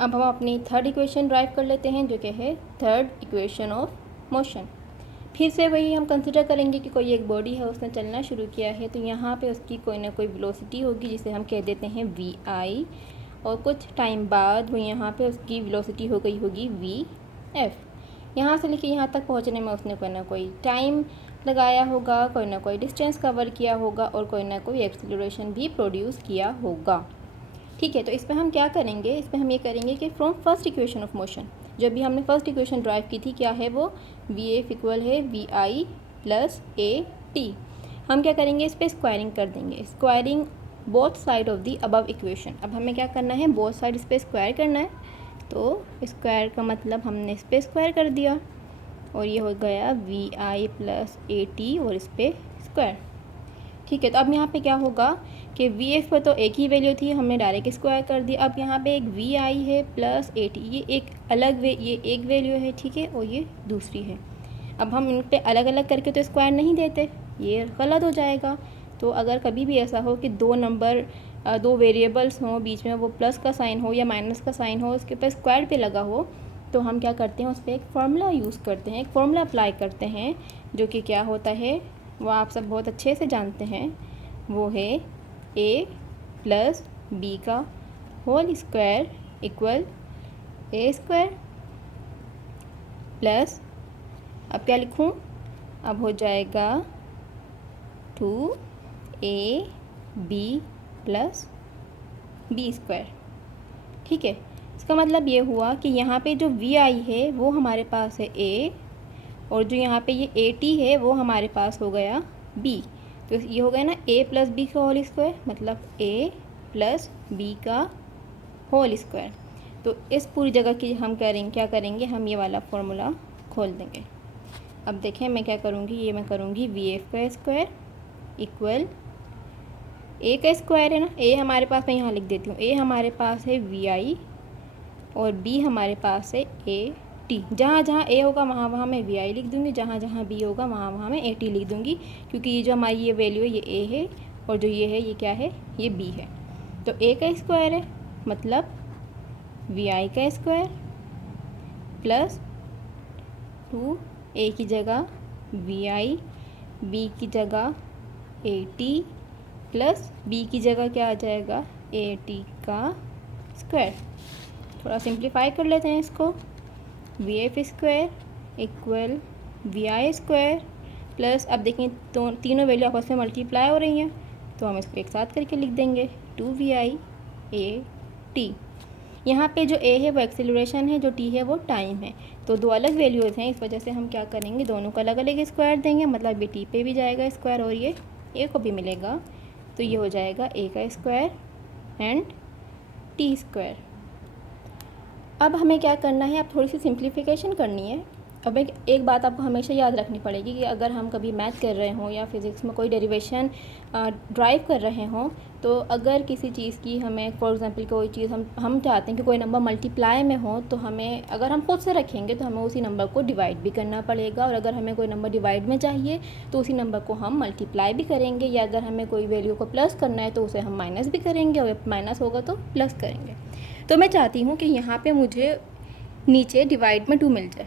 अब हम अपनी थर्ड इक्वेशन ड्राइव कर लेते हैं, जो कि है थर्ड इक्वेशन ऑफ मोशन। फिर से वही हम कंसिडर करेंगे कि कोई एक बॉडी है, उसने चलना शुरू किया है, तो यहाँ पे उसकी कोई ना कोई वेलोसिटी होगी जिसे हम कह देते हैं वी आई, और कुछ टाइम बाद वो यहाँ पे उसकी वेलोसिटी हो गई होगी वी एफ। यहाँ से लेके यहाँ तक पहुँचने में उसने कोई ना कोई टाइम लगाया होगा, कोई ना कोई डिस्टेंस कवर किया होगा और कोई ना कोई एक्सीलरेशन भी प्रोड्यूस किया होगा। ठीक है, तो इस पर हम क्या करेंगे, इस पर हम ये करेंगे कि from first equation of motion, जब भी हमने फर्स्ट इक्वेशन ड्राइव की थी, क्या है वो वी एफ इक्वल है V I plus A T. हम क्या करेंगे, इस पर स्क्वायरिंग कर देंगे, squaring both side of the above equation. अब हमें क्या करना है, बोथ साइड इस पर स्क्वायर करना है, तो स्क्वायर का मतलब हमने इस पर स्क्वायर कर दिया और ये हो गया V I plus A T और इस पर स्क्वायर। ठीक है, तो अब यहाँ पे क्या होगा कि वी एफ पर तो एक ही वैल्यू थी, हमने डायरेक्ट स्क्वायर कर दिया। अब यहाँ पे एक वी आई है प्लस ए टी, ये एक अलग ये एक वैल्यू है, ठीक है, और ये दूसरी है। अब हम इन पे अलग अलग करके तो स्क्वायर नहीं देते, ये गलत हो जाएगा। तो अगर कभी भी ऐसा हो कि दो नंबर दो वेरिएबल्स हों, बीच में वो प्लस का साइन हो या माइनस का साइन हो, उसके ऊपर स्क्वायर पे लगा हो, तो हम क्या करते हैं, उस पर एक फार्मूला यूज़ करते हैं, एक फार्मूला अप्लाई करते हैं, जो कि क्या होता है वो आप सब बहुत अच्छे से जानते हैं। वो है ए प्लस बी का होल स्क्वायर इक्वल ए स्क्वायर प्लस, अब क्या लिखूं, अब हो जाएगा 2ab प्लस बी स्क्वायर। ठीक है, इसका मतलब ये हुआ कि यहाँ पे जो वी आई है वो हमारे पास है ए, और जो यहाँ पे ये ए टी है वो हमारे पास हो गया बी। तो ये हो गया ना ए प्लस बी का होल स्क्वायर, मतलब ए प्लस बी का होल स्क्वायर। तो इस पूरी जगह की हम करेंगे, क्या करेंगे, हम ये वाला फॉर्मूला खोल देंगे। अब देखें मैं क्या करूँगी, ये मैं करूँगी वी एफ का स्क्वायर इक्वल ए का स्क्वायर है ना, ए हमारे पास, मैं यहाँ लिख देती हूँ, ए हमारे पास है वी आई और बी हमारे पास है ए टी। जहाँ जहाँ ए होगा वहाँ वहाँ मैं वी आई लिख दूँगी, जहाँ जहाँ बी होगा वहाँ वहाँ मैं ए टी लिख दूँगी, क्योंकि ये जो हमारी ये वैल्यू है ये ए है और जो ये है ये क्या है, ये बी है। तो ए का स्क्वायर है मतलब वी आई का स्क्वायर प्लस 2 ए की जगह वी आई, बी की जगह ए टी प्लस बी की जगह क्या आ जाएगा, ए टी का स्क्वायर। थोड़ा सिंप्लीफाई कर लेते हैं इसको, V F square equal V I square plus, अब देखें तो तीनों वैल्यू आपस में मल्टीप्लाई हो रही हैं, तो हम इसको एक साथ करके लिख देंगे 2vi ए टी। यहाँ पे जो ए है वो एक्सेलरेशन है, जो टी है वो टाइम है, तो दो अलग वैल्यूज़ हैं, इस वजह से हम क्या करेंगे, दोनों को अलग अलग स्क्वायर देंगे, मतलब ये टी पे भी जाएगा स्क्वायर और ये ए को भी मिलेगा, तो ये हो जाएगा ए का स्क्वायर एंड टी स्क्वायर। अब हमें क्या करना है, अब थोड़ी सी सिंप्लीफिकेशन करनी है। अब एक बात आपको हमेशा याद रखनी पड़ेगी कि अगर हम कभी मैथ कर रहे हों या फिज़िक्स में कोई डेरिवेशन ड्राइव कर रहे हों, तो अगर किसी चीज़ की हमें, फॉर एग्जांपल कोई चीज़ हम चाहते हैं कि कोई नंबर मल्टीप्लाई में हो, तो हमें, अगर हम खुद से रखेंगे तो हमें उसी नंबर को डिवाइड भी करना पड़ेगा, और अगर हमें कोई नंबर डिवाइड में चाहिए तो उसी नंबर को हम मल्टीप्लाई भी करेंगे, या अगर हमें कोई वैल्यू को प्लस करना है तो उसे हम माइनस भी करेंगे, और माइनस होगा तो प्लस करेंगे। तो मैं चाहती हूँ कि यहाँ पे मुझे नीचे डिवाइड में 2 मिल जाए,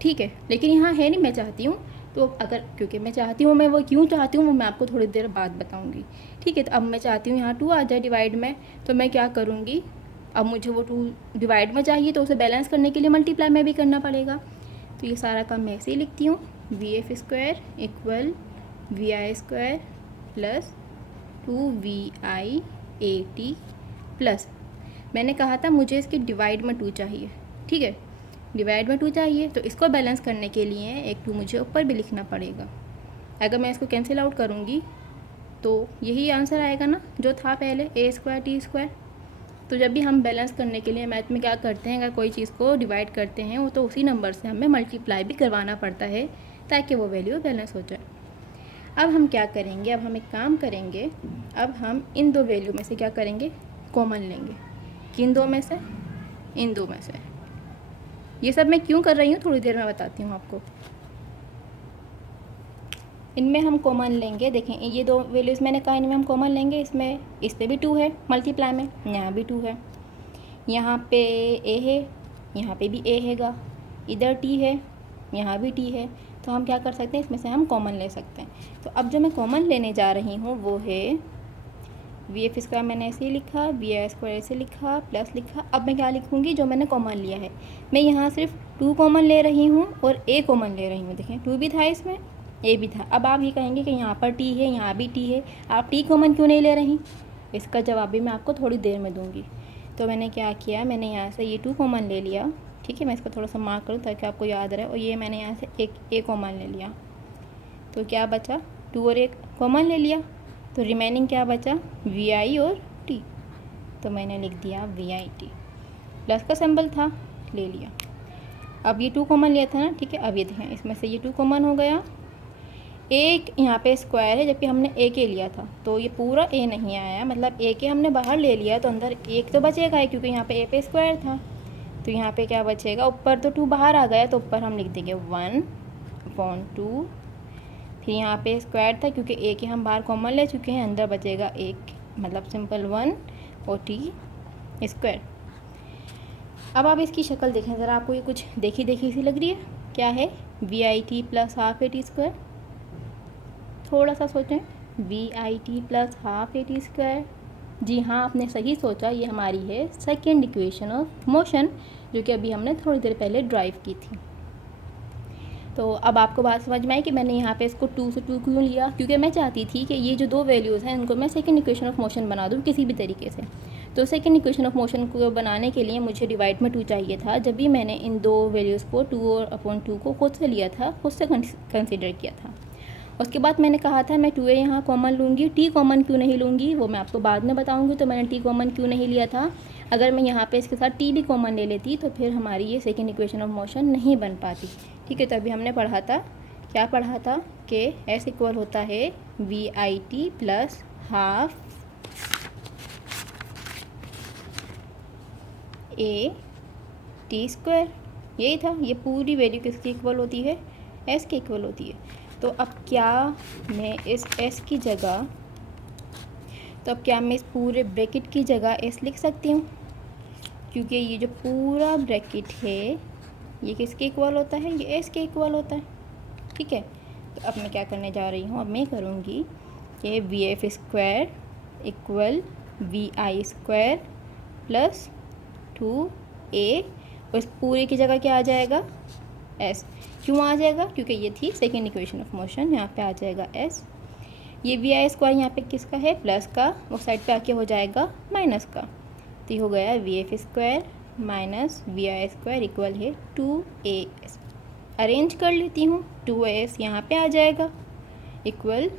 ठीक है, लेकिन यहाँ है नहीं, मैं चाहती हूँ, तो अगर, क्योंकि मैं चाहती हूँ, मैं वो क्यों चाहती हूँ वो मैं आपको थोड़ी देर बाद बताऊँगी। ठीक है, तो अब मैं चाहती हूँ यहाँ 2 आ जाए डिवाइड में, तो मैं क्या करूँगी, अब मुझे वो 2 डिवाइड में चाहिए, तो उसे बैलेंस करने के लिए मल्टीप्लाई में भी करना पड़ेगा। तो ये सारा काम मैं ऐसे ही लिखती हूँ, V F square equal V I square plus 2vi A T plus, मैंने कहा था मुझे इसके डिवाइड में 2 चाहिए, ठीक है, डिवाइड में 2 चाहिए, तो इसको बैलेंस करने के लिए एक 2 मुझे ऊपर भी लिखना पड़ेगा। अगर मैं इसको कैंसिल आउट करूँगी तो यही आंसर आएगा ना जो था पहले, ए स्क्वायर टी स्क्वायर। तो जब भी हम बैलेंस करने के लिए मैथ में क्या करते हैं, अगर कोई चीज़ को डिवाइड करते हैं वो तो उसी नंबर से हमें मल्टीप्लाई भी करवाना पड़ता है ताकि वो वैल्यू बैलेंस हो जाए। अब हम क्या करेंगे, अब हम एक काम करेंगे, अब हम इन दो वैल्यू में से क्या करेंगे, कॉमन लेंगे। किन दो में से, इन दो में से। ये सब मैं क्यों कर रही हूँ थोड़ी देर में बताती हूँ आपको। इनमें हम कॉमन लेंगे, देखें ये दो वैल्यूज़ मैंने कहा इनमें हम कॉमन लेंगे, इसमें इस पर भी 2 है मल्टीप्लाई में, यहाँ भी 2 है। यहाँ पे ए है, यहाँ पे भी ए हैगा, इधर टी है, यहाँ भी टी है, तो हम क्या कर सकते हैं, इसमें से हम कॉमन ले सकते हैं। तो अब जो मैं कॉमन लेने जा रही हूँ वो है वी एफ स्क्वायर, मैंने ऐसे ही लिखा, वी आई स्क्वायर ऐसे लिखा, प्लस लिखा। अब मैं क्या लिखूँगी, जो मैंने कॉमन लिया है, मैं यहाँ सिर्फ 2 कॉमन ले रही हूँ और ए कॉमन ले रही हूँ। देखें 2 भी था इसमें, ए भी था। अब आप ये कहेंगे कि यहाँ पर टी है, यहाँ भी टी है, आप टी कॉमन क्यों नहीं ले रही? इसका जवाब भी मैं आपको थोड़ी देर में दूँगी। तो मैंने क्या किया, मैंने यहाँ से ये 2 कॉमन ले लिया, ठीक है। मैं इसको थोड़ा सा मार्क करूँ ताकि आपको याद रहे। और ये मैंने यहाँ से एक ए कॉमन ले लिया, तो क्या बचा, 2 और 1 कॉमन ले लिया, तो रिमेनिंग क्या बचा, वी आई और टी। तो मैंने लिख दिया वी आई टी, प्लस का सिंबल था, ले लिया। अब ये 2 कॉमन लिया था ना, ठीक है। अब ये देखें, इसमें से ये 2 कॉमन हो गया। एक यहाँ पे स्क्वायर है, जबकि हमने ए के लिया था, तो ये पूरा ए नहीं आया, मतलब ए के हमने बाहर ले लिया, तो अंदर एक तो बचेगा ही, क्योंकि यहाँ पे ए पे स्क्वायर था। तो यहाँ पे क्या बचेगा, ऊपर तो 2 बाहर आ गया, तो ऊपर हम लिख देंगे 1/2। फिर यहाँ पे स्क्वायर था, क्योंकि ए के हम बाहर कॉमन ले चुके हैं, अंदर बचेगा एक, मतलब सिंपल 1 और टी स्क्वायर। अब आप इसकी शक्ल देखें ज़रा, आपको ये कुछ देखी देखी सी लग रही है, क्या है, V I T plus half A T square. थोड़ा सा सोचें, V I T plus half A T square. जी हाँ, आपने सही सोचा, ये हमारी है सेकेंड इक्वेशन ऑफ मोशन, जो कि अभी हमने थोड़ी देर पहले ड्राइव की थी। तो अब आपको बात समझ में आई कि मैंने यहाँ पे इसको 2 से 2 क्यों लिया, क्योंकि मैं चाहती थी कि ये जो 2 वैल्यूज़ हैं इनको मैं सेकंड इक्वेशन ऑफ मोशन बना दूँ किसी भी तरीके से। तो सेकंड इक्वेशन ऑफ मोशन को बनाने के लिए मुझे डिवाइड में 2 चाहिए था। जब भी मैंने इन 2 वैल्यूज़ को 2 और अपॉन 2 को खुद से लिया था, खुद से कंसिडर किया था। उसके बाद मैंने कहा था मैं 2a यहाँ कॉमन लूँगी, टी कॉमन क्यों नहीं लूँगी वो मैं आपको बाद में बताऊँगी। तो मैंने टी कॉमन क्यों नहीं लिया था, अगर मैं यहाँ पे इसके साथ टी भी कॉमन ले लेती तो फिर हमारी ये सेकंड इक्वेशन ऑफ मोशन नहीं बन पाती, ठीक है। तो अभी हमने पढ़ा था, क्या पढ़ा था कि एस इक्वल होता है V I T plus half A T square, यही था। ये पूरी वैल्यू किसकी इक्वल होती है, एस के इक्वल होती है। तो अब क्या मैं इस s की जगह, तो अब क्या मैं इस पूरे ब्रैकेट की जगह s लिख सकती हूँ, क्योंकि ये जो पूरा ब्रैकेट है ये किसके इक्वल होता है, ये s के इक्वल होता है, ठीक है। तो अब मैं क्या करने जा रही हूँ, अब मैं करूँगी कि V F square equal V I square plus 2a, उस पूरे की जगह क्या आ जाएगा, s। क्यों आ जाएगा, क्योंकि ये थी सेकेंड इक्वेशन ऑफ मोशन, यहाँ पे आ जाएगा s। ये वी आई स्क्वायर यहाँ पे किसका है, प्लस का, वो साइड पे आके हो जाएगा माइनस का। तो ये हो गया V F square minus V I square equal है 2as। अरेंज कर लेती हूँ, 2as यहाँ पे आ जाएगा equal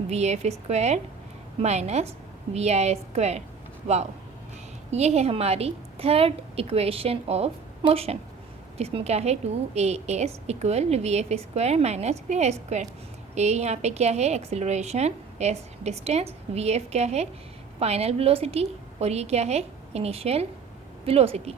V F square minus V I square. Wow, ये है हमारी थर्ड इक्वेशन ऑफ मोशन, जिसमें क्या है 2as equal V F square minus V I square. A यहाँ पे क्या है, acceleration, S distance, V F क्या है, फाइनल वेलोसिटी, और ये क्या है, इनिशियल वेलोसिटी।